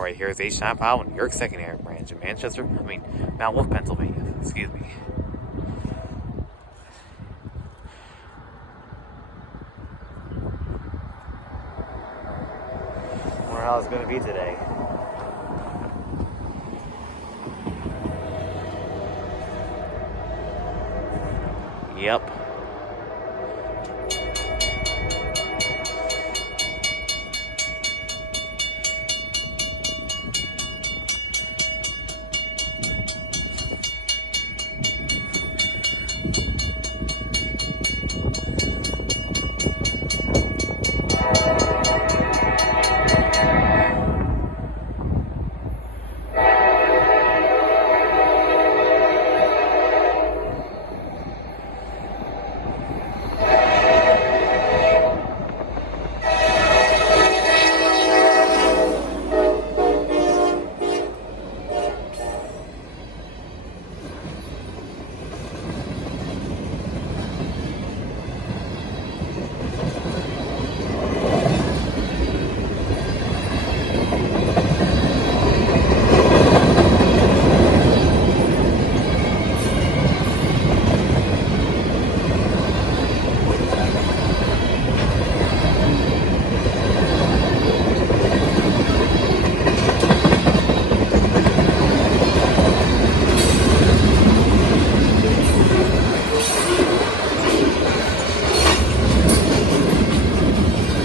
right here is H95 in York Secondary Branch in Mount Wolf, Pennsylvania. Excuse me. Wonder how it's going to be today. Yep.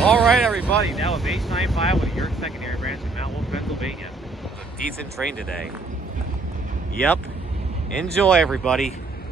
Alright everybody, now with H95 with York Secondary Branch in Mount Wolf, Pennsylvania. It was a decent train today. Yep. Enjoy everybody.